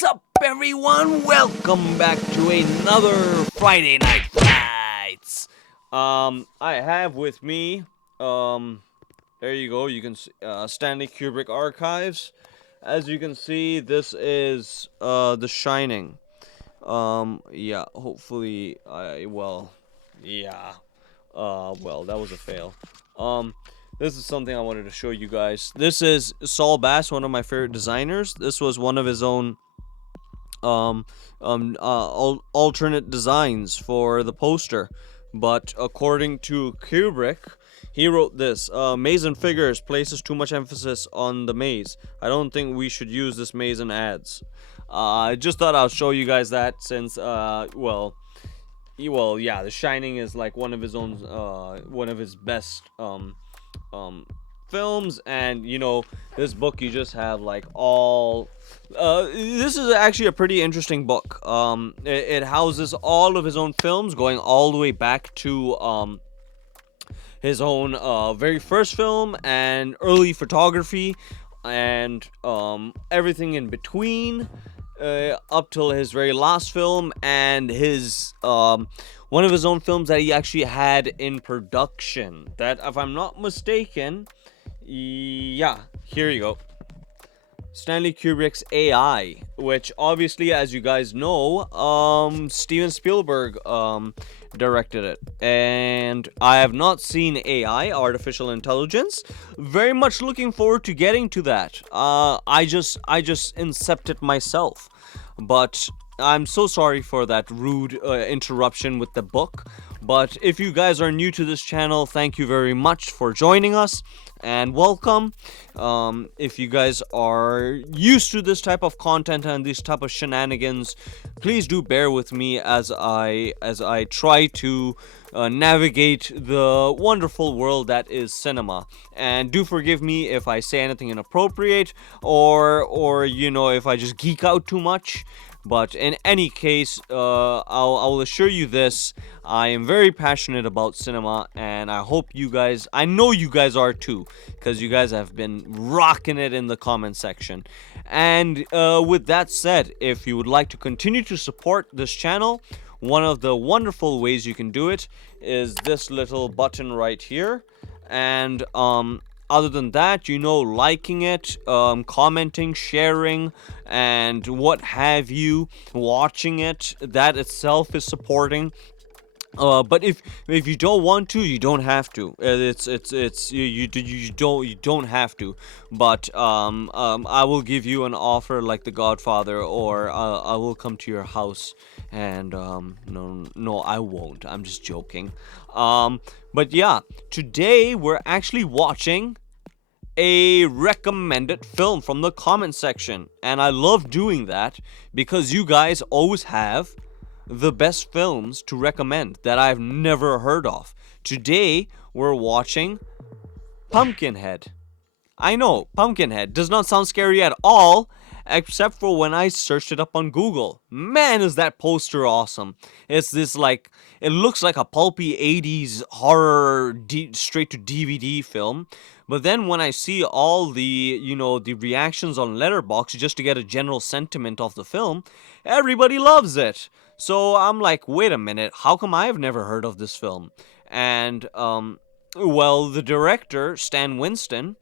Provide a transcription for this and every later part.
What's up, everyone? Welcome back to another Friday Night Fights. I have with me, there you go. You can Stanley Kubrick Archives. As you can see, this is The Shining. Yeah. Hopefully, yeah. Well, that was a fail. This is something I wanted to show you guys. This is Saul Bass, one of my favorite designers. This was one of his own alternate designs for the poster, but according to Kubrick, he wrote this: maze and figures places too much emphasis on the maze. I don't think we should use this maze in ads. I just thought I'll show you guys that, since The Shining is like one of his own one of his best films, and this book, you just have like all this is actually a pretty interesting book. It houses all of his own films, going all the way back to his own very first film and early photography, and everything in between, up till his very last film, and his one of his own films that he actually had in production, that, if I'm not mistaken, yeah, here you go. Stanley Kubrick's AI, which obviously, as you guys know, Steven Spielberg directed it. And I have not seen AI, artificial intelligence. Very much looking forward to getting to that. I just incepted myself. But I'm so sorry for that rude interruption with the book. But if you guys are new to this channel, thank you very much for joining us, and welcome. If you guys are used to this type of content and these type of shenanigans, please do bear with me as I try to navigate the wonderful world that is cinema. And do forgive me if I say anything inappropriate, or if I just geek out too much. But in any case, I'll assure you this: I am very passionate about cinema, and I know you guys are too, because you guys have been rocking it in the comment section. And with that said, if you would like to continue to support this channel, one of the wonderful ways you can do it is this little button right here. And other than that, liking it, commenting, sharing, and what have you, watching it, that itself is supporting. But if you don't want to, you don't have to. You don't have to. But I will give you an offer like The Godfather, or I will come to your house. And no, I won't. I'm just joking. But yeah, today we're actually watching a recommended film from the comment section, and I love doing that because you guys always have the best films to recommend that I've never heard of. Today we're watching Pumpkinhead. I know, Pumpkinhead does not sound scary at all, except for when I searched it up on Google. Man, is that poster awesome. It's this, like, it looks like a pulpy 80s horror straight to DVD film. But then when I see all the, the reactions on Letterboxd just to get a general sentiment of the film, everybody loves it. So I'm like, wait a minute, how come I have never heard of this film? And, the director, Stan Winston,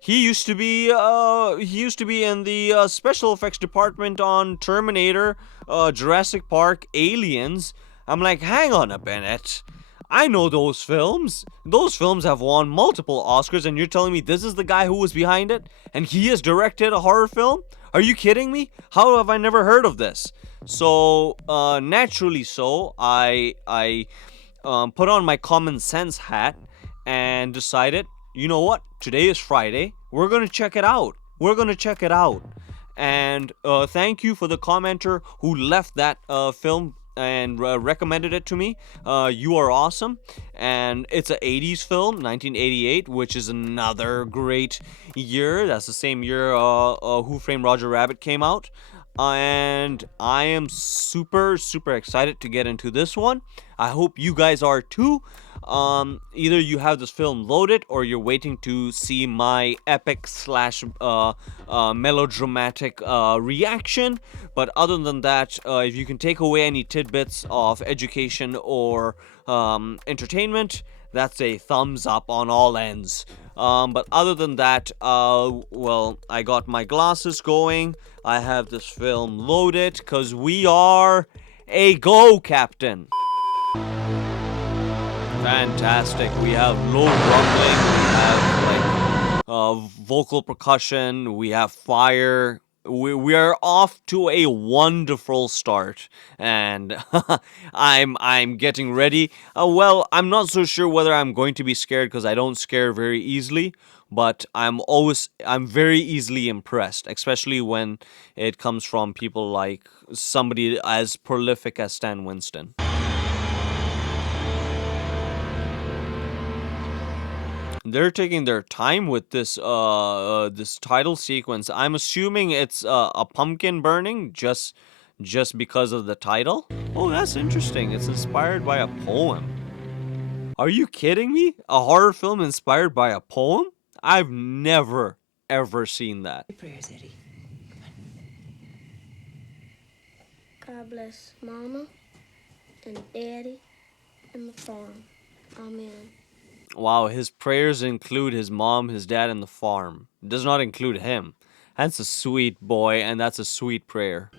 he used to be in the special effects department on Terminator, Jurassic Park, Aliens. I'm like, hang on a minute. I know those films. Those films have won multiple Oscars, and you're telling me this is the guy who was behind it? And he has directed a horror film? Are you kidding me? How have I never heard of this? So, naturally so, I put on my common sense hat and decided, you know what? Today is Friday. We're going to check it out. And thank you for the commenter who left that film and recommended it to me. You are awesome. And it's an 80s film, 1988, which is another great year. That's the same year Who Framed Roger Rabbit came out. and I am super excited to get into this one. I hope you guys are too. Either you have this film loaded or you're waiting to see my epic slash melodramatic reaction. But other than that, if you can take away any tidbits of education or entertainment, that's a thumbs up on all ends. But other than that, well, I got my glasses going. I have this film loaded because we are a go, Captain. Fantastic. We have low rumbling, we have like vocal percussion, we have fire. We are off to a wonderful start, and I'm getting ready. Well, I'm not so sure whether I'm going to be scared because I don't scare very easily, but I'm very easily impressed, especially when it comes from people like somebody as prolific as Stan Winston. They're taking their time with this this title sequence. I'm assuming it's a pumpkin burning just because of the title. Oh, that's interesting. It's inspired by a poem. Are you kidding me? A horror film inspired by a poem? I've never ever seen that. Prayers, Eddie. God bless Mama and Daddy and the farm. Amen. Wow, his prayers include his mom, his dad, and the farm. It does not include him. That's a sweet boy, and that's a sweet prayer.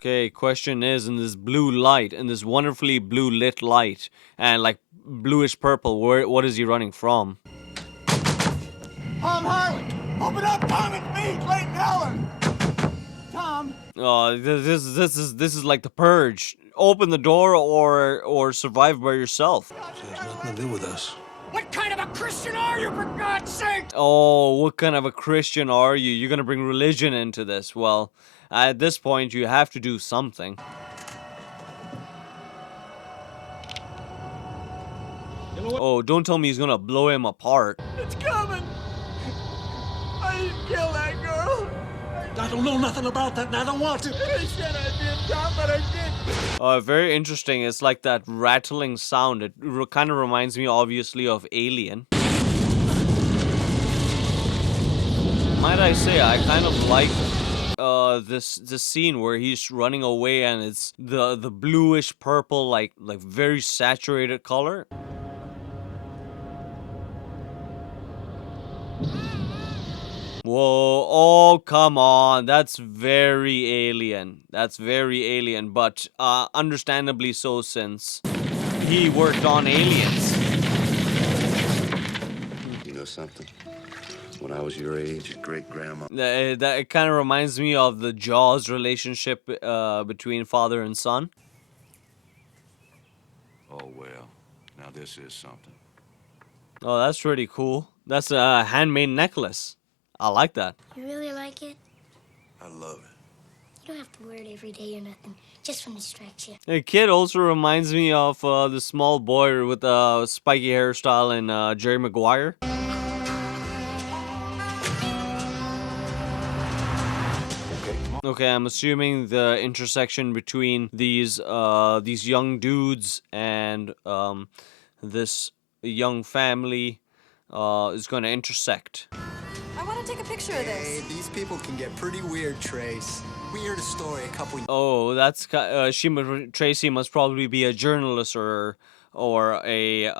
Okay, question is, in this blue light, in this wonderfully blue lit light, and like bluish purple, what is he running from? Tom Harley! Open up, Tom, it's me, Clayton Heller! Tom! This is like the purge. Open the door or survive by yourself. It has nothing to do with us. What kind of a Christian are you, for God's sake? Oh, what kind of a Christian are you? You're gonna bring religion into this. Well, at this point, you have to do something. Oh, don't tell me he's gonna blow him apart. It's coming! I didn't kill that girl! I don't know nothing about that, and I don't want to. I said I did, Tom, but I didn't. Very interesting. It's like that rattling sound. It kind of reminds me, obviously, of Alien. Might I say, I kind of like this scene where he's running away and it's the bluish purple, like very saturated color. Whoa, oh, come on. That's very Alien. That's very Alien, but understandably so since he worked on Aliens. You know something? When I was your age, your great-grandma... That it kind of reminds me of the Jaws relationship between father and son. Oh, well. Now this is something. Oh, that's pretty cool. That's a handmade necklace. I like that. You really like it? I love it. You don't have to wear it every day or nothing. Just from distraction. The kid also reminds me of the small boy with the spiky hairstyle in Jerry Maguire. Okay, I'm assuming the intersection between these young dudes and this young family is going to intersect. I want to take a picture of this. Hey, these people can get pretty weird, Trace. We heard a story a couple... Oh, that's Tracy must probably be a journalist or a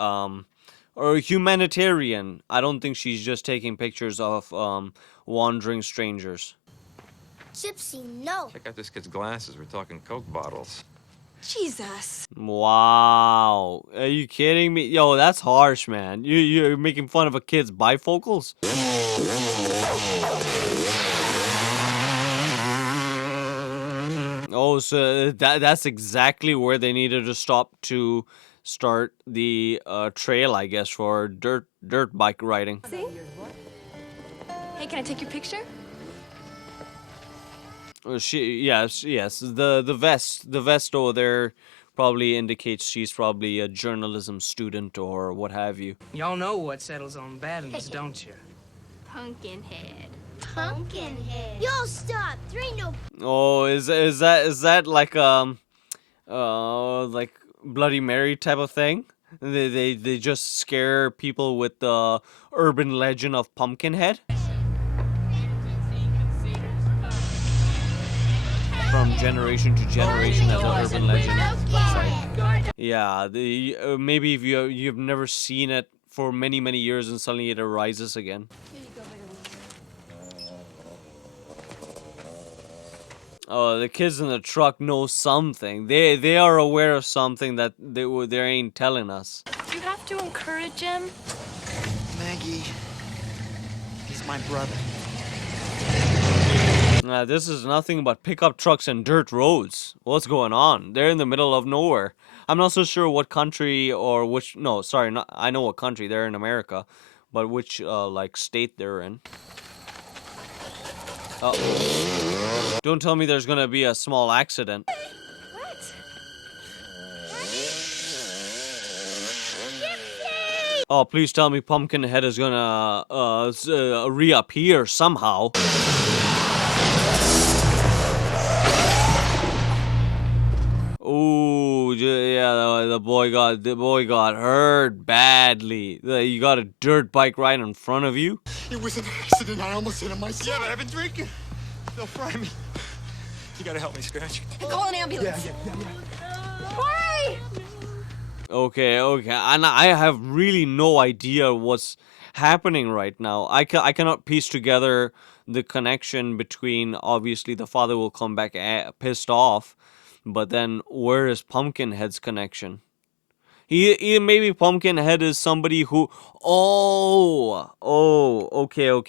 humanitarian. I don't think she's just taking pictures of wandering strangers. Gypsy, no. Check out this kid's glasses. We're talking Coke bottles. Jesus. Wow, are you kidding me? Yo, that's harsh, man. You're making fun of a kid's bifocals? Oh, so that's exactly where they needed to stop to start the trail, I guess, for dirt bike riding. See? Hey, can I take your picture? Yes. The vest over there Probably indicates she's probably a journalism student or what have you. Y'all know what settles on badness, don't you? Pumpkinhead. Pumpkinhead. Yo, stop. There ain't no. Oh, is that like like Bloody Mary type of thing? They just scare people with the urban legend of Pumpkinhead? From generation to generation as an urban legend. Yeah, maybe if you've never seen it for many years and suddenly it arises again. Oh, the kids in the truck know something. They are aware of something that they ain't telling us. You have to encourage him. Maggie, he's my brother. This is nothing but pickup trucks and dirt roads. What's going on? They're in the middle of nowhere. I'm not so sure what country or which. No, sorry, not. I know what country. They're in America, but which like state they're in. Don't tell me there's gonna be a small accident. What? Oh, please tell me Pumpkinhead is gonna reappear somehow. Ooh, yeah, the boy got hurt badly. You got a dirt bike right in front of you. It was an accident. I almost hit him myself. Yeah, but I've been drinking. They'll fry me. You gotta help me, Scratch. Call an ambulance. Why? Okay, and I have really no idea what's happening right now. I cannot piece together the connection between, obviously the father will come back pissed off, but then where is Pumpkinhead's connection? He maybe Pumpkinhead is somebody who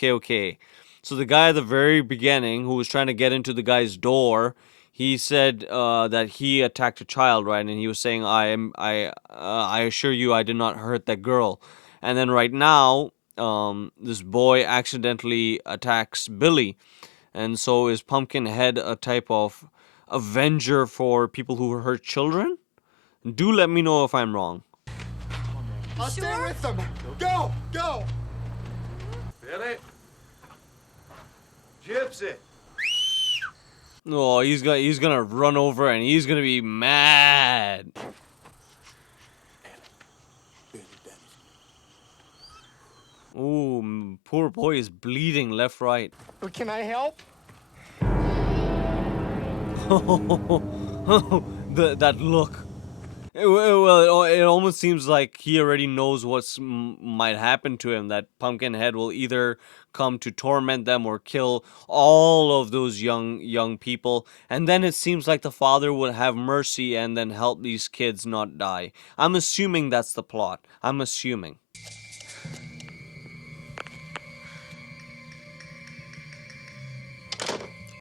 okay. So the guy at the very beginning who was trying to get into the guy's door, he said that he attacked a child, right? And he was saying, I assure you I did not hurt that girl. And then right now, this boy accidentally attacks Billy. And so is Pumpkinhead a type of avenger for people who hurt children? Do let me know if I'm wrong. I'll stay with them. Go! Billy? Gypsy! Oh, he's gonna run over and he's gonna be mad. Ooh, poor boy is bleeding left, right. But can I help? That look. Well, it almost seems like he already knows what's might happen to him. That Pumpkinhead will either come to torment them or kill all of those young people. And then it seems like the father would have mercy and then help these kids not die. I'm assuming that's the plot. I'm assuming.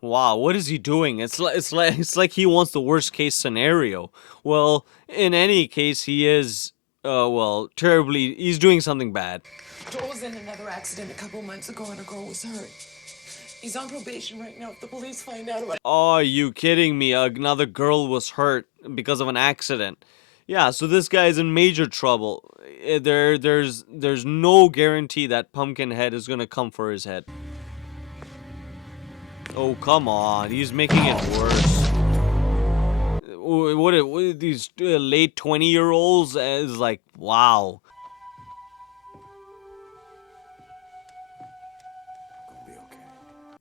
Wow, what is he doing? It's like he wants the worst case scenario. Well, in any case, he is terribly. He's doing something bad. Joel was in another accident a couple months ago and a girl was hurt. He's on probation right now. If the police find out about it. Are you kidding me? Another girl was hurt because of an accident. Yeah, so this guy is in major trouble. There's no guarantee that Pumpkinhead is gonna come for his head. Oh, come on. He's making it worse. What these late 20-year-olds is like, wow.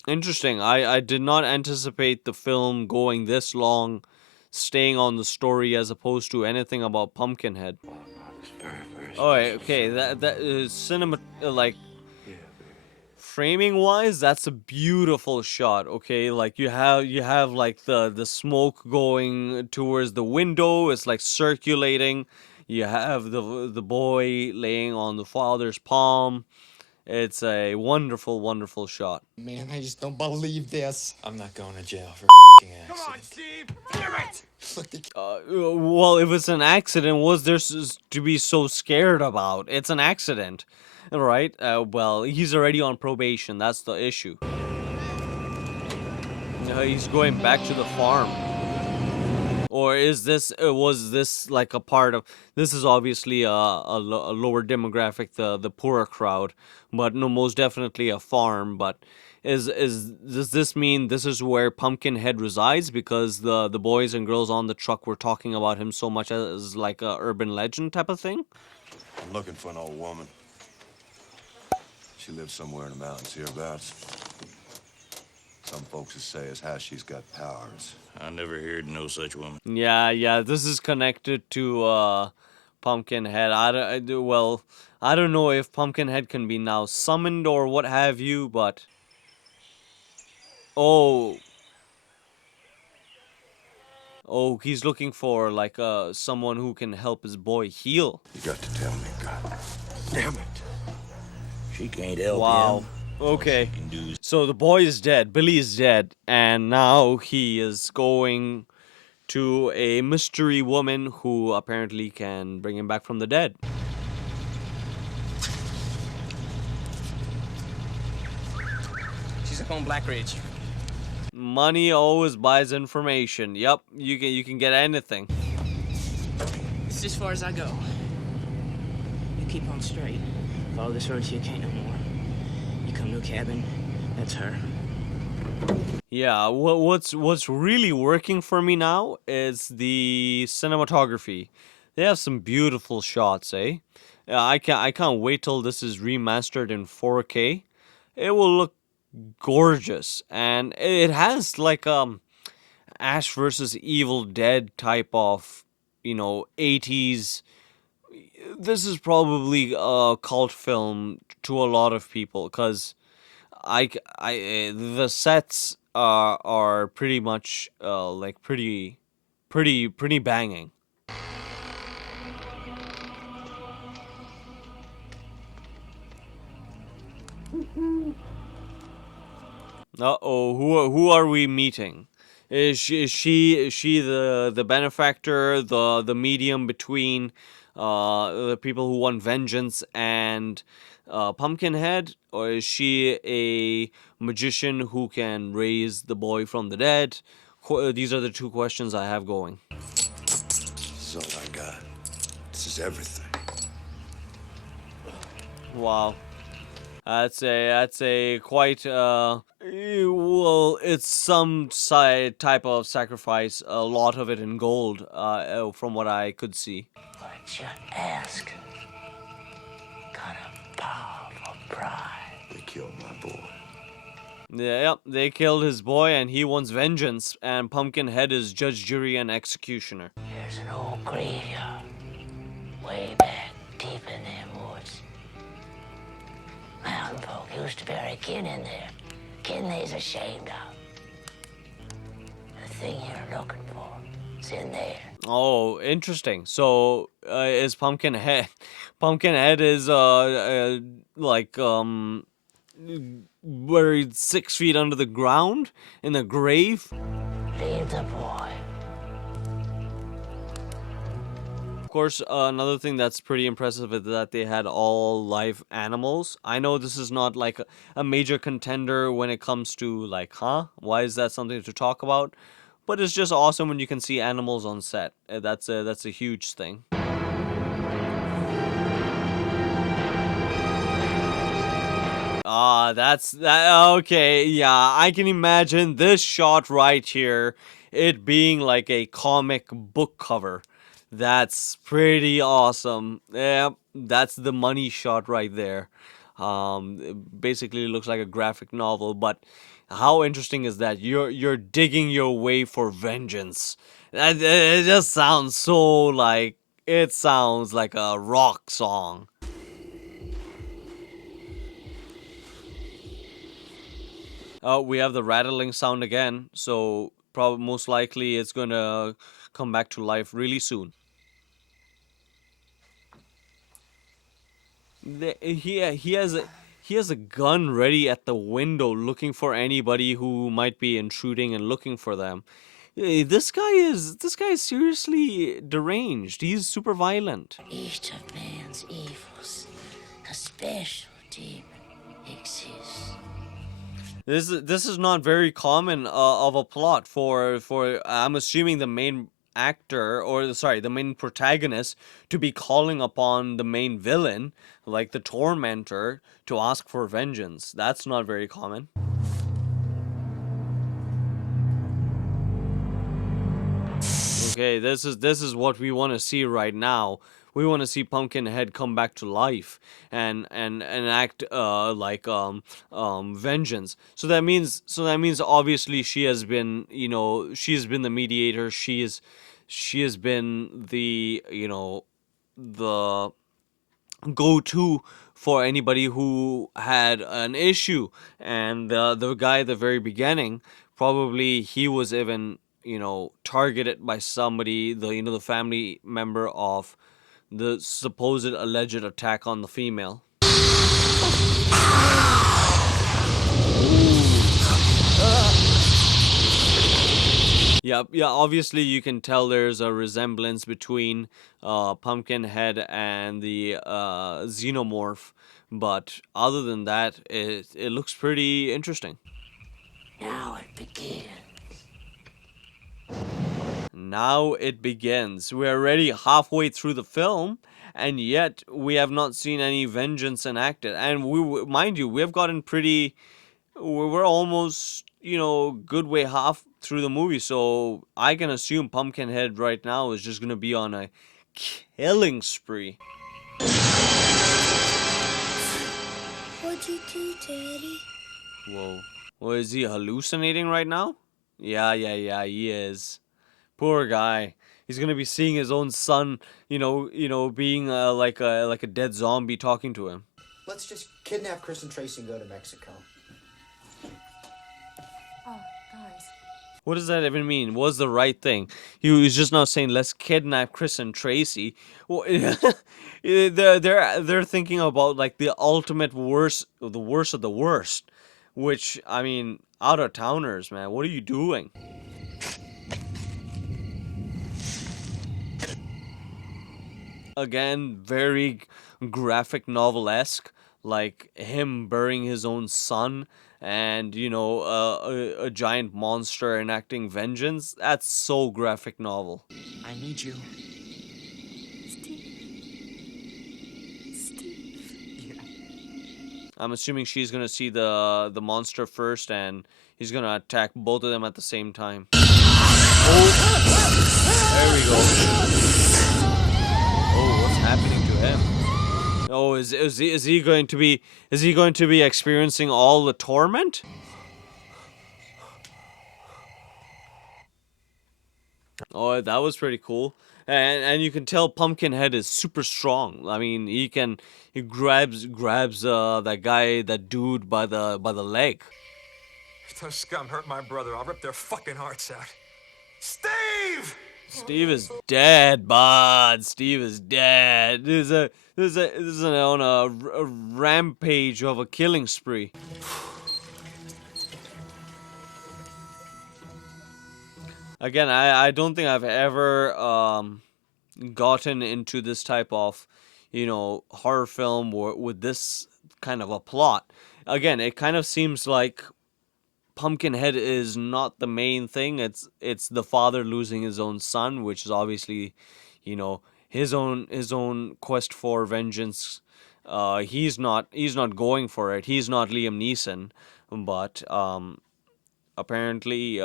Interesting. I did not anticipate the film going this long, staying on the story as opposed to anything about Pumpkinhead. Oh, okay. That is cinema framing wise, that's a beautiful shot. Okay, like you have like the smoke going towards the window. It's like circulating. You have the boy laying on the father's palm. It's a wonderful shot. Man, I just don't believe this. I'm not going to jail for accident. Come on, Steve! Damn it! Well, if it's an accident, what's there to be so scared about? It's an accident. Right, well, he's already on probation, that's the issue. He's going back to the farm. Or is this was this like a part of? This is obviously a lower demographic, the poorer crowd, but no, most definitely a farm. But does this mean this is where Pumpkinhead resides? Because the boys and girls on the truck were talking about him so much as like a urban legend type of thing. I'm looking for an old woman. She lives somewhere in the mountains hereabouts. Some folks would say as how she's got powers. I never heard no such woman. Yeah. This is connected to Pumpkinhead. I don't know if Pumpkinhead can be now summoned or what have you, but oh, he's looking for like someone who can help his boy heal. You got to tell me, God damn it. She can't help Wow. him. Okay. Can do is So the boy is dead. Billy is dead, and now he is going to a mystery woman who apparently can bring him back from the dead. She's up on Black Ridge. Money always buys information. Yep, you can get anything. This is as far as I go. You keep on straight. Follow this road till you can't no more. You come to a cabin. That's her. Yeah, what's really working for me now is the cinematography. They have some beautiful shots, eh? I can't wait till this is remastered in 4K. It will look gorgeous, and it has like Ash versus Evil Dead type of 80s. This is probably a cult film to a lot of people because the sets are pretty much like pretty banging. Who are we meeting? Is she the benefactor, the medium between the people who want vengeance and Pumpkinhead, or is she a magician who can raise the boy from the dead? These are the two questions I have going. This is all I got. This is everything. Wow. That's a quite well, it's some type of sacrifice, a lot of it in gold, from what I could see. What you ask? Got a powerful pride. They killed my boy. Yeah, they killed his boy and he wants vengeance, and Pumpkinhead is judge, jury, and executioner. There's an old graveyard way back deep in them woods. Mountain folk used to bury kin in there. Kin they's ashamed of. The thing you're looking for is in there. Oh, interesting. So, is Pumpkinhead? Pumpkinhead is like buried 6 feet under the ground in a grave. Leave the boy. Of course, another thing that's pretty impressive is that they had all live animals. I know this is not like a major contender when it comes to like, why is that something to talk about? But it's just awesome when you can see animals on set. That's a huge thing. That's that. Okay, yeah, I can imagine this shot right here, it being like a comic book cover. That's pretty awesome. Yeah, that's the money shot right there. It basically looks like a graphic novel, but how interesting is that? You're digging your way for vengeance. It just sounds so like, it sounds like a rock song. Oh, we have the rattling sound again, so probably most likely it's gonna come back to life really soon. He has a gun ready at the window, looking for anybody who might be intruding and looking for them. This guy is seriously deranged. He's super violent. Each of man's evils, a special demon exists. This is not very common of a plot for I'm assuming the main actor, or sorry, the main protagonist, to be calling upon the main villain, like the tormentor, to ask for vengeance. That's not very common. Okay, this is what we want to see right now. We want to see Pumpkinhead come back to life and act vengeance. So that means obviously she has been, she's been the mediator. She has been the, the go-to for anybody who had an issue. And the guy at the very beginning, probably he was even, targeted by somebody, the family member of the supposed alleged attack on the female. Yeah, obviously you can tell there's a resemblance between Pumpkinhead and the Xenomorph, but other than that, it looks pretty interesting. Now it begins. Now it begins. We're already halfway through the film, and yet we have not seen any vengeance enacted. And mind you, we have gotten pretty. We're almost, good way half through the movie, so I can assume Pumpkinhead right now is just gonna be on a killing spree. What'd you do, Daddy? Whoa. Well, is he hallucinating right now? Yeah, he is. Poor guy. He's gonna be seeing his own son, being like a dead zombie talking to him. Let's just kidnap Chris and Tracy and go to Mexico. Oh, guys. What does that even mean? What's the right thing? He was just now saying, let's kidnap Chris and Tracy. Well, they're thinking about like the ultimate worst, the worst of the worst. Which, I mean, out of towners, man. What are you doing? Again, very graphic novel-esque, like him burying his own son, and a giant monster enacting vengeance. That's so graphic novel. I need you. I'm assuming she's gonna see the monster first, and he's gonna attack both of them at the same time. Oh, there we go. Oh, what's happening to him? Oh, is he going to be experiencing all the torment? Oh, that was pretty cool. And you can tell Pumpkinhead is super strong. I mean, he grabs that guy, that dude by the leg. If those scum hurt my brother, I'll rip their fucking hearts out. Steve! Steve is dead, bud. Steve is dead. This is on a rampage of a killing spree. Again, I don't think I've ever gotten into this type of, horror film with this kind of a plot. Again, it kind of seems like Pumpkinhead is not the main thing. It's the father losing his own son, which is obviously, his own quest for vengeance. He's not going for it. He's not Liam Neeson, but apparently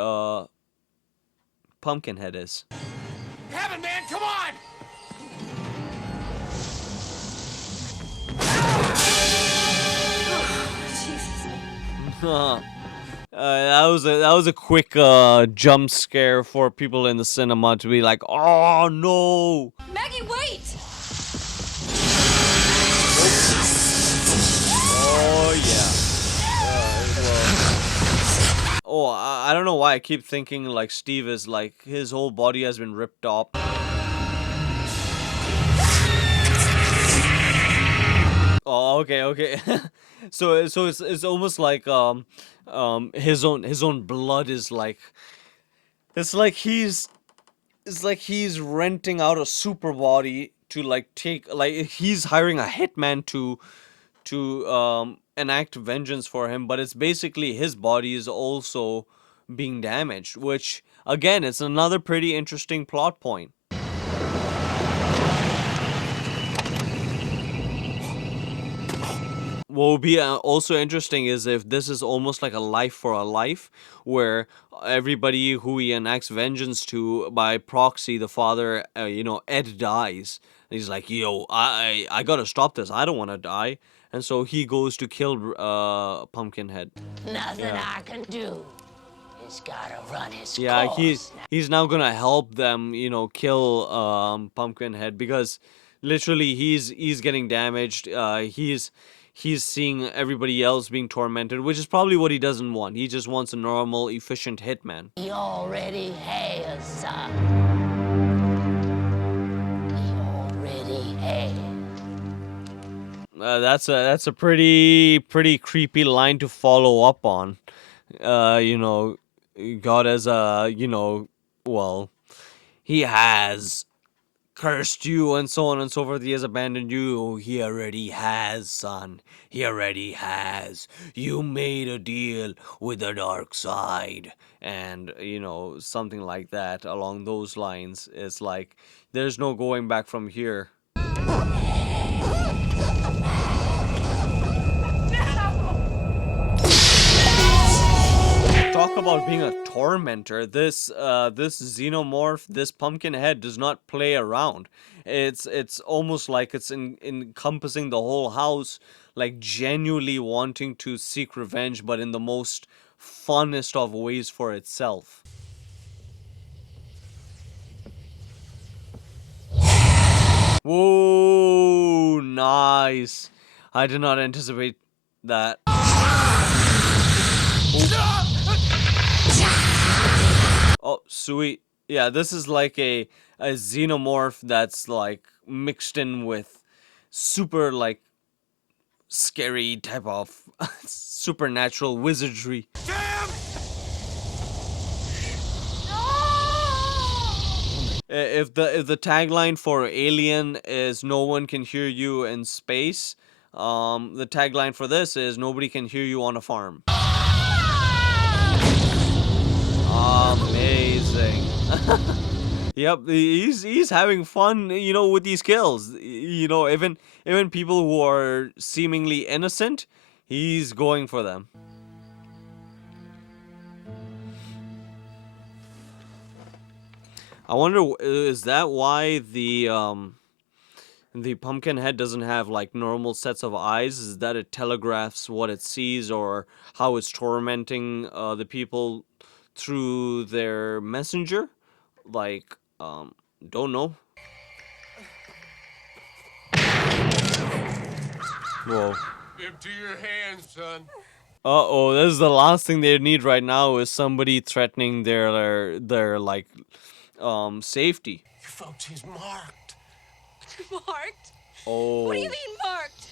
Pumpkinhead is. Heaven, man, come on! That was a quick jump scare for people in the cinema to be like, oh no! Maggie, wait! Oh yeah. Oh, I don't know why I keep thinking like Steve is like his whole body has been ripped off. Oh, okay. So it's almost like his own blood is like, it's like he's renting out a super body to like take, like he's hiring a hitman to enact vengeance for him, but it's basically his body is also being damaged, which again, it's another pretty interesting plot point. What would be also interesting is if this is almost like a life for a life, where everybody who he enacts vengeance to by proxy, the father, Ed dies. And he's like, yo, I gotta stop this. I don't want to die. And so he goes to kill Pumpkinhead. Nothing I can do. He's gotta run his Yeah, course. he's now gonna help them, kill Pumpkinhead, because literally he's getting damaged. He's seeing everybody else being tormented, which is probably what he doesn't want. He just wants a normal, efficient hitman. He already has, son. He already has. That's a pretty creepy line to follow up on. God as well, he has cursed you and so on and so forth. He has abandoned you. He already has, son. He already has. You made a deal with the dark side. And, something like that along those lines. It's like, there's no going back from here. Talk about being a tormentor. This xenomorph, this Pumpkinhead, does not play around. It's almost like it's encompassing the whole house, like genuinely wanting to seek revenge, but in the most funnest of ways for itself. Whoa, nice. I did not anticipate that. Oh, sweet. Yeah, this is like a xenomorph that's like mixed in with super like scary type of supernatural wizardry. If the tagline for Alien is "No one can hear you in space," the tagline for this is "Nobody can hear you on a farm." Amazing. Yep, he's having fun, with these kills. Even people who are seemingly innocent, he's going for them. I wonder, is that why the Pumpkinhead doesn't have like normal sets of eyes? Is that it telegraphs what it sees or how it's tormenting the people through their messenger? Like, don't know. Whoa. Empty your hands, son. Uh-oh, this is the last thing they need right now, is somebody threatening their like safety. You folks, he's marked. Marked? Oh. What do you mean marked?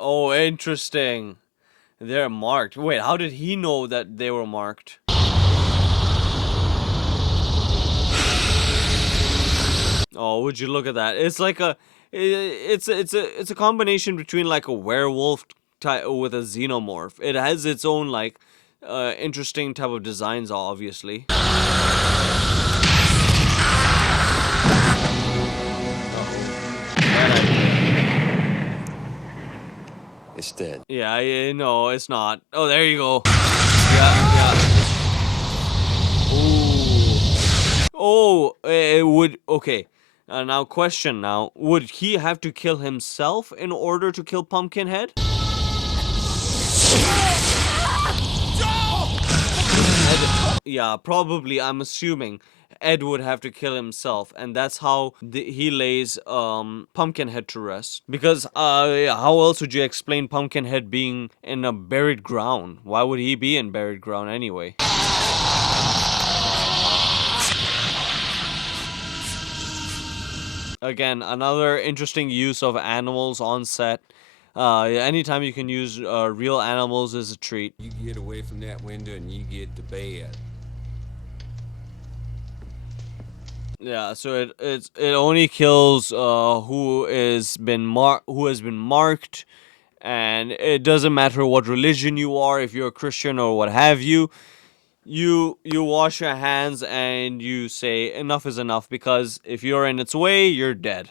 Oh, interesting. They're marked. Wait, how did he know that they were marked? Oh, would you look at that? It's like it's a combination between like a werewolf type with a xenomorph. It has its own like interesting type of designs, obviously. It's dead. Yeah, no, it's not. Oh, there you go. Yeah. Ooh. Oh, it would. Okay. Now, question now. Would he have to kill himself in order to kill Pumpkinhead? Yeah, probably, I'm assuming. Ed would have to kill himself, and that's how he lays Pumpkinhead to rest. Because how else would you explain Pumpkinhead being in a buried ground? Why would he be in buried ground anyway? Again, another interesting use of animals on set. Anytime you can use real animals is a treat. You get away from that window and you get to bed. Yeah, so it only kills who has been marked, and it doesn't matter what religion you are, if you're a Christian or what have you. you wash your hands and you say enough is enough, because if you're in its way, you're dead.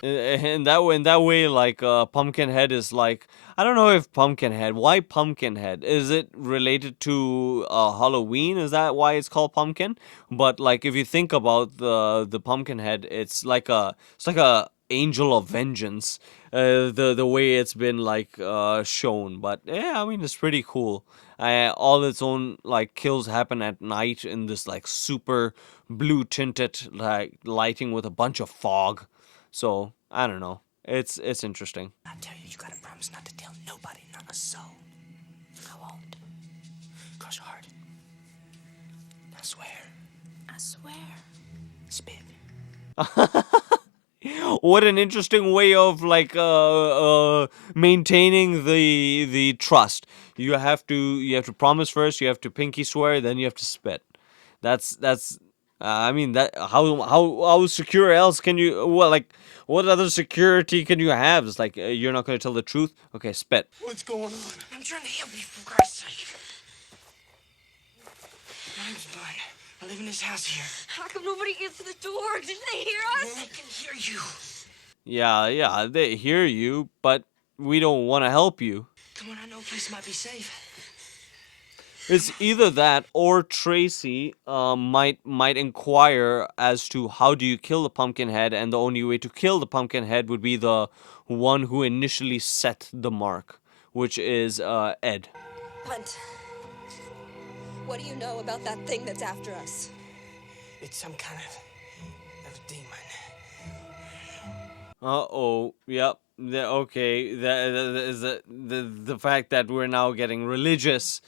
In that way, like Pumpkinhead is like, I don't know if Pumpkinhead. Why Pumpkinhead? Is it related to Halloween? Is that why it's called Pumpkin? But like, if you think about the Pumpkinhead, it's like a angel of vengeance. The way it's been like shown. But yeah, I mean, it's pretty cool. All its own like kills happen at night in this like super blue tinted like lighting with a bunch of fog. So, I don't know. It's interesting. I tell you, you gotta promise not to tell nobody, not a soul. I won't. Cross your heart. I swear. I swear. Spit. What an interesting way of like maintaining the trust. You have to promise first, you have to pinky swear, then you have to spit. That's I mean, that how secure else can you, what other security can you have? It's like you're not going to tell the truth. Okay, spit. What's going on? I'm trying to help you, for Christ's sake. My name's Bud. I live in this house here. How come nobody answered the door? Didn't they hear us? I can hear you. Yeah, they hear you, but we don't want to help you. Come on, I know a place might be safe. It's either that or Tracy might inquire as to how do you kill the Pumpkinhead, and the only way to kill the Pumpkinhead would be the one who initially set the mark, which is Ed. Hunt. What do you know about that thing that's after us? It's some kind of demon. Uh-oh. Yep. Okay. The fact that we're now getting religious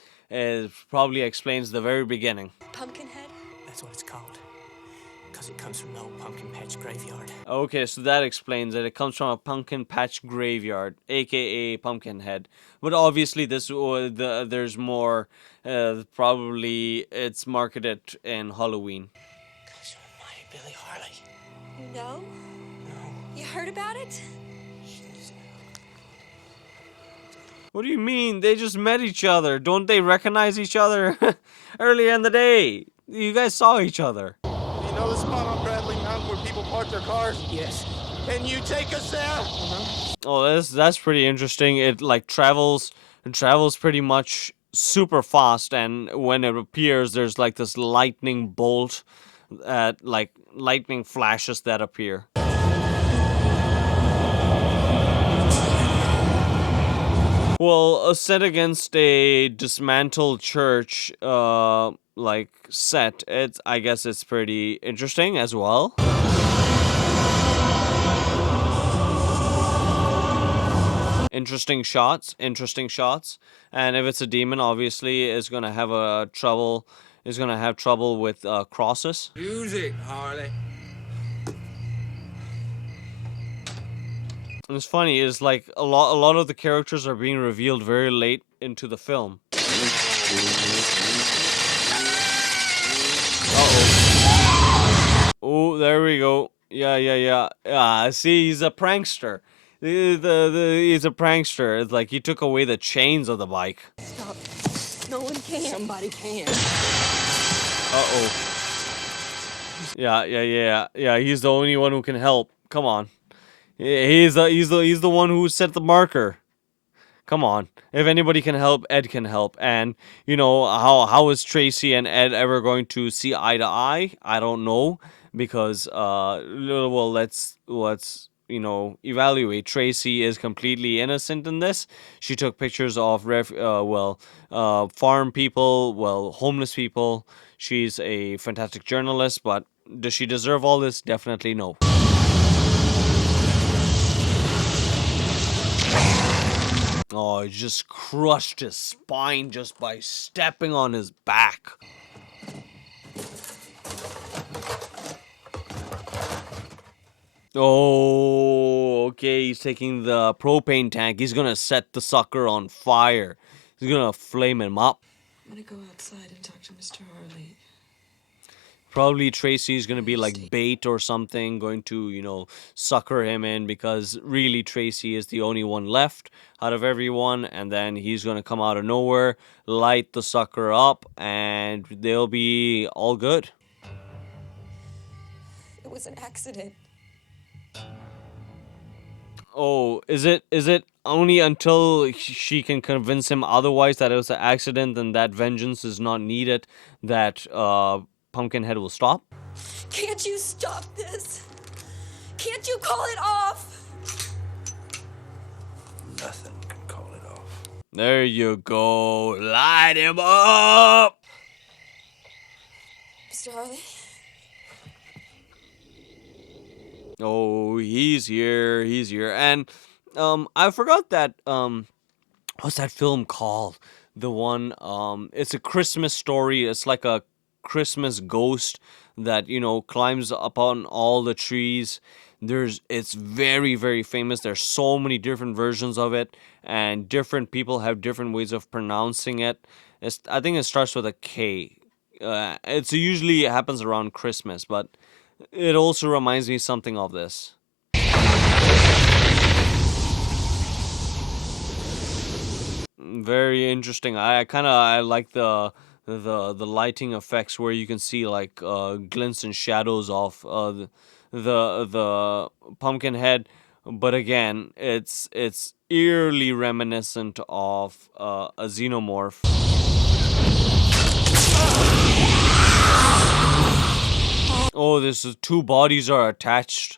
probably explains the very beginning. Pumpkinhead? That's what it's called. Because it comes from the old pumpkin patch graveyard. Okay, so that explains it. It comes from a pumpkin patch graveyard, aka Pumpkinhead. But obviously, there's more. Probably it's marketed in Halloween. That's almighty Billy Harley. You know? No. You heard about it? What do you mean? They just met each other. Don't they recognize each other? Earlier in the day, you guys saw each other. You know the spot on Bradley Mountain where people park their cars? Yes. Can you take us there? Oh, that's pretty interesting. It like travels pretty much super fast, and when it appears, there's like this lightning bolt, like lightning flashes that appear. Well, set against a dismantled church, like set, I guess it's pretty interesting as well. Interesting shots, and if it's a demon, obviously, it's gonna have trouble with crosses. Use it, Harley. And it's funny, is like a lot of the characters are being revealed very late into the film. Uh-oh. Oh, there we go. Yeah. See, he's a prankster. He's a prankster. It's like he took away the chains of the bike. Stop. No one can. Somebody can. Uh-oh. Yeah. He's the only one who can help. Come on. He's the one who set the marker. Come on. If anybody can help, Ed can help. And you know, how is Tracy and Ed ever going to see eye to eye? I don't know, because well, let's evaluate. Tracy is completely innocent in this. She took pictures of farm people, homeless people. She's a fantastic journalist, but does she deserve all this? Definitely no. Oh, he just crushed his spine just by stepping on his back. Oh, okay, he's taking the propane tank. He's gonna set the sucker on fire. He's gonna flame him up. I'm gonna go outside and talk to Mr. Harley. Probably Tracy's gonna be like bait or something, going to, you know, sucker him in, because really Tracy is the only one left out of everyone, and then he's gonna come out of nowhere, light the sucker up, and they'll be all good. It was an accident. Oh, is it only until she can convince him otherwise that it was an accident and that vengeance is not needed that Pumpkinhead will stop? Can't you stop this? Can't you call it off? Nothing can call it off. There you go. Light him up! Mr. Harley? Oh, he's here. He's here. And I forgot that what's that film called? The one it's a Christmas story. It's like a Christmas ghost that, you know, climbs up on all the trees. It's very, very famous. There's so many different versions of it, and different people have different ways of pronouncing it. I think it starts with a K. It's usually it happens around Christmas, but it also reminds me something of this. Very interesting. I like the lighting effects where you can see like glints and shadows of the Pumpkinhead, but again, it's eerily reminiscent of a Xenomorph. Oh, this is two bodies are attached.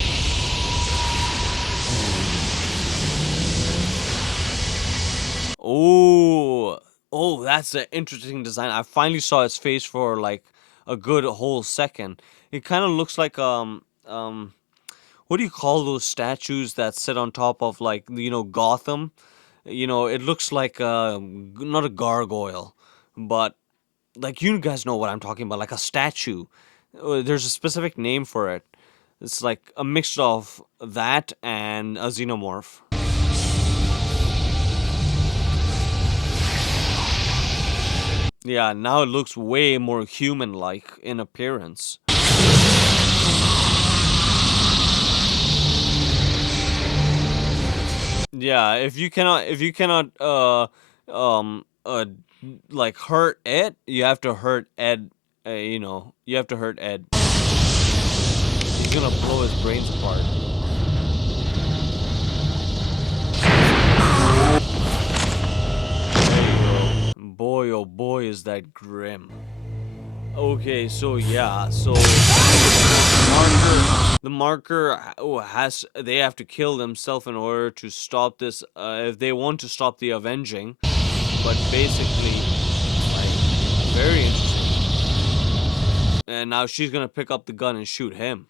Oh, that's an interesting design. I finally saw his face for like a good whole second. It kind of looks like what do you call those statues that sit on top of, like, you know, Gotham? You know, it looks like not a gargoyle, but like, you guys know what I'm talking about, like a statue. There's a specific name for it. It's like a mix of that and a Xenomorph. Yeah, now it looks way more human-like in appearance. Yeah, if you cannot like hurt it, you have to hurt Ed. You know, you have to hurt Ed. He's gonna blow his brains apart. There you go. Boy, oh boy, is that grim. Okay, so yeah, so the marker they have to kill themselves in order to stop this, if they want to stop the avenging. But basically, like, very interesting. And now she's gonna pick up the gun and shoot him.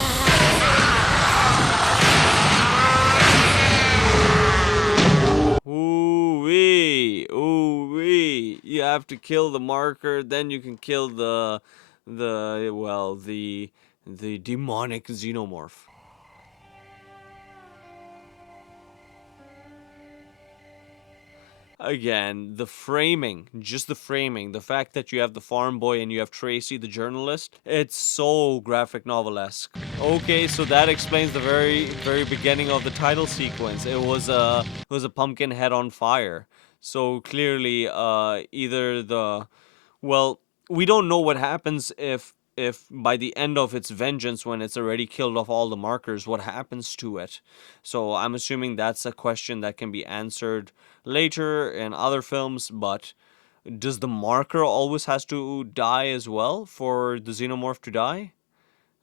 Ooh-wee, ooh-wee. You have to kill the marker, then you can kill the demonic Xenomorph. Again, the framing, just the framing, the fact that you have the farm boy and you have Tracy, the journalist, it's so graphic novel-esque. Okay, so that explains the very, very beginning of the title sequence. It was a pumpkin head on fire. So clearly, well, we don't know what happens if by the end of its vengeance, when it's already killed off all the markers, what happens to it. So I'm assuming that's a question that can be answered later in other films, but does the marker always has to die as well for the Xenomorph to die?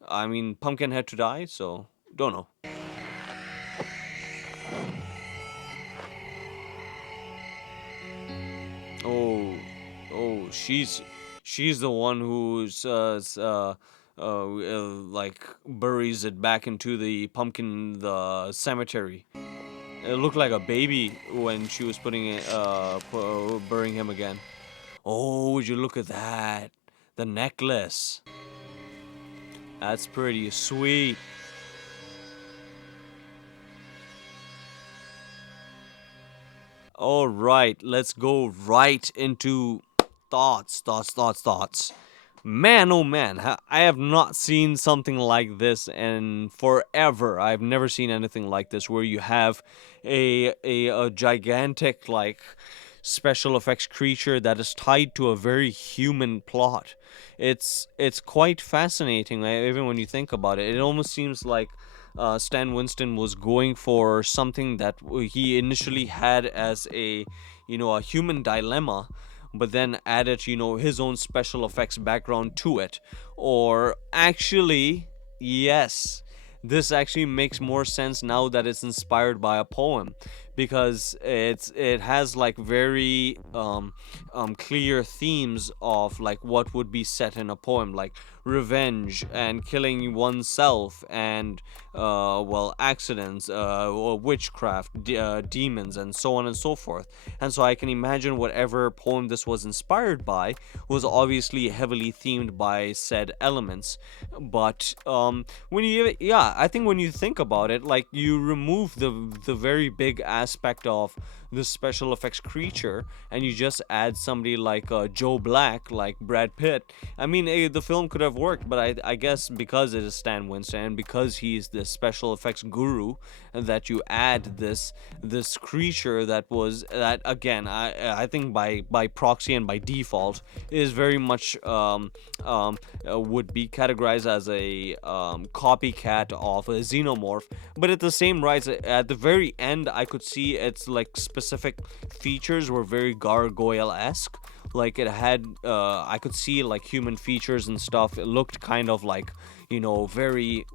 I mean, Pumpkinhead to die, so don't know. Oh, she's the one who's like buries it back into the cemetery. It looked like a baby when she was putting it, burying him again. Oh, would you look at that? The necklace. That's pretty sweet. All right, let's go right into thoughts. Man, oh man, I have not seen something like this in forever. I've never seen anything like this where you have a gigantic like special effects creature that is tied to a very human plot. It's quite fascinating, even when you think about it. It almost seems like Stan Winston was going for something that he initially had as a human dilemma, but then added his own special effects background to it. Or actually, yes, this actually makes more sense now that it's inspired by a poem, because it has like very clear themes of like what would be set in a poem, like revenge and killing oneself, and well, accidents, or witchcraft, demons, and so on and so forth. And so I can imagine whatever poem this was inspired by was obviously heavily themed by said elements. But I think when you think about it, like, you remove the very big aspect of the special effects creature, and you just add somebody like Joe Black, like Brad Pitt. I mean, the film could have worked, but I guess because it is Stan Winston, and because he's the special effects guru, that you add this creature that again, I think by proxy and by default is very much would be categorized as a copycat of a Xenomorph. But at the same rise, at the very end, I could see its like specific features were very Gargoyle-esque. Like, it had I could see like human features and stuff. It looked kind of like, very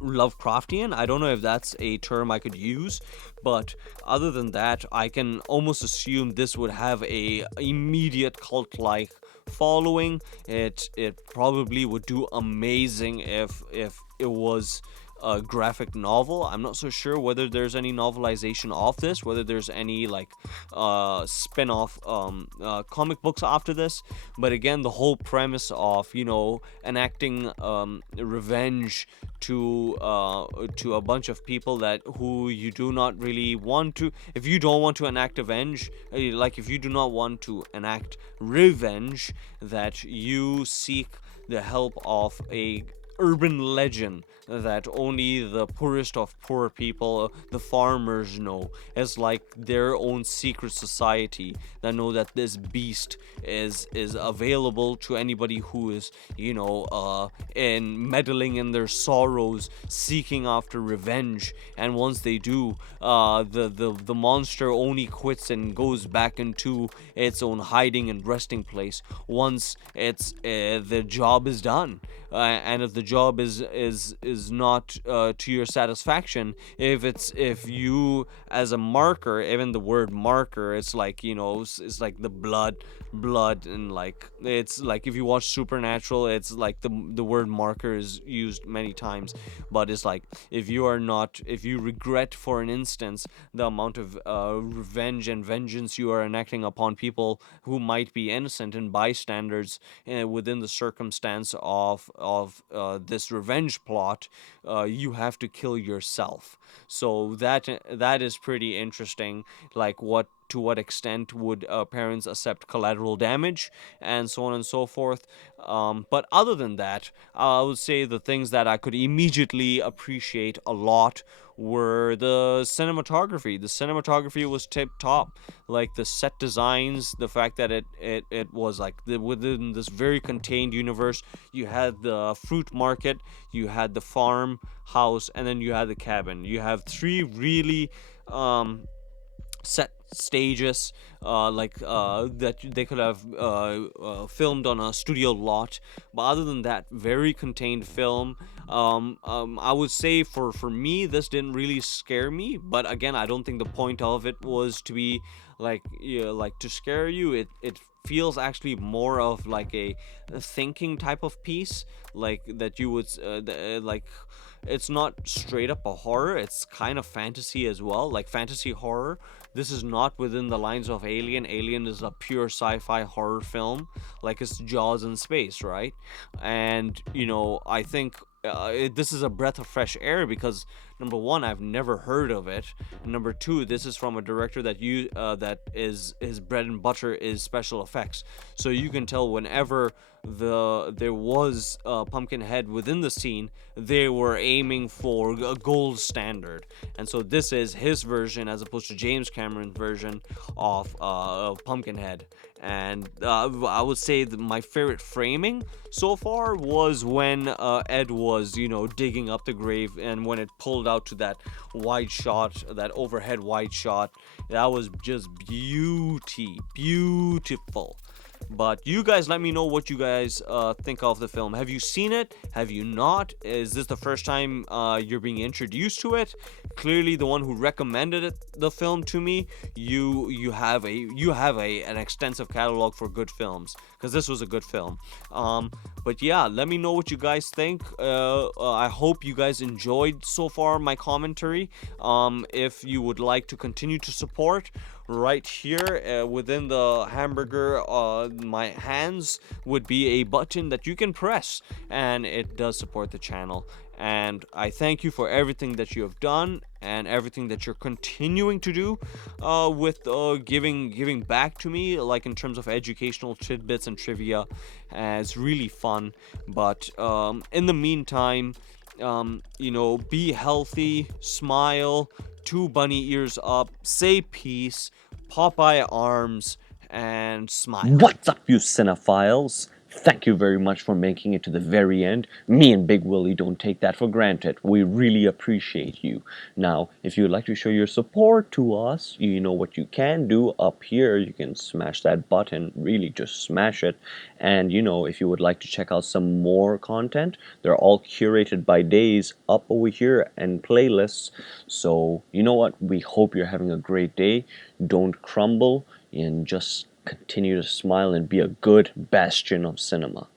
Lovecraftian. I don't know if that's a term I could use, but other than that, I can almost assume this would have a immediate cult-like following. It probably would do amazing if it was a graphic novel. I'm not so sure whether there's any novelization of this, whether there's any like spin-off comic books after this. But again, the whole premise of enacting revenge to a bunch of people who you do not really want to. If you don't want to enact if you do not want to enact revenge, that you seek the help of a urban legend that only the poorest of poor people, the farmers, know, as like their own secret society that know that this beast is available to anybody who is in meddling in their sorrows, seeking after revenge. And once they do, the monster only quits and goes back into its own hiding and resting place once the job is done. And if the job is not to your satisfaction, if you as a marker, even the word marker, it's like it's like the blood, and like, it's like if you watch Supernatural, it's like the word marker is used many times. But it's like, if you regret for an instance the amount of revenge and vengeance you are enacting upon people who might be innocent and bystanders within the circumstance of this revenge plot, you have to kill yourself. So that is pretty interesting. Like, to what extent would parents accept collateral damage, and so on and so forth. But other than that, I would say the things that I could immediately appreciate a lot were the cinematography. The cinematography was tip top. Like, the set designs, the fact that it was like within this very contained universe. You had the fruit market, you had the farm house, and then you had the cabin. You have three really set stages that they could have filmed on a studio lot. But other than that, very contained film. I would say for me, this didn't really scare me, but again, I don't think the point of it was to be like to scare you. It feels actually more of like a thinking type of piece, like that you would like, it's not straight up a horror, it's kind of fantasy as well, like fantasy horror. This is not within the lines of Alien. Alien is a pure sci-fi horror film, like it's Jaws in space, right? And I think this is a breath of fresh air because number one, I've never heard of it. And number two, this is from a director that is his bread and butter is special effects. So you can tell whenever there was Pumpkinhead within the scene, they were aiming for a gold standard. And so this is his version as opposed to James Cameron's version of Pumpkinhead. And I would say that my favorite framing so far was when Ed was, digging up the grave, and when it pulled out to that wide shot, that overhead wide shot. That was just beautiful. But you guys let me know what you guys think of the film. Have you seen it? Have you not? Is this the first time you're being introduced to it? Clearly, the one who recommended the film to me, you have an extensive catalog for good films, because this was a good film. But yeah, let me know what you guys think. I hope you guys enjoyed so far my commentary. If you would like to continue to support, right here within the hamburger, my hands would be a button that you can press, and it does support the channel. And I thank you for everything that you have done and everything that you're continuing to do with giving back to me, like in terms of educational tidbits and trivia. It's really fun. But in the meantime, be healthy, smile, 2 bunny ears up, say peace, Popeye arms, and smile. What's up, you cinephiles? Thank you very much for making it to the very end. Me and Big Willie don't take that for granted. We really appreciate you. Now, if you would like to show your support to us, you know what you can do up here. You can smash that button, really just smash it. And if you would like to check out some more content, they're all curated by days up over here and playlists. So, you know what? We hope you're having a great day. Don't crumble and just continue to smile and be a good bastion of cinema.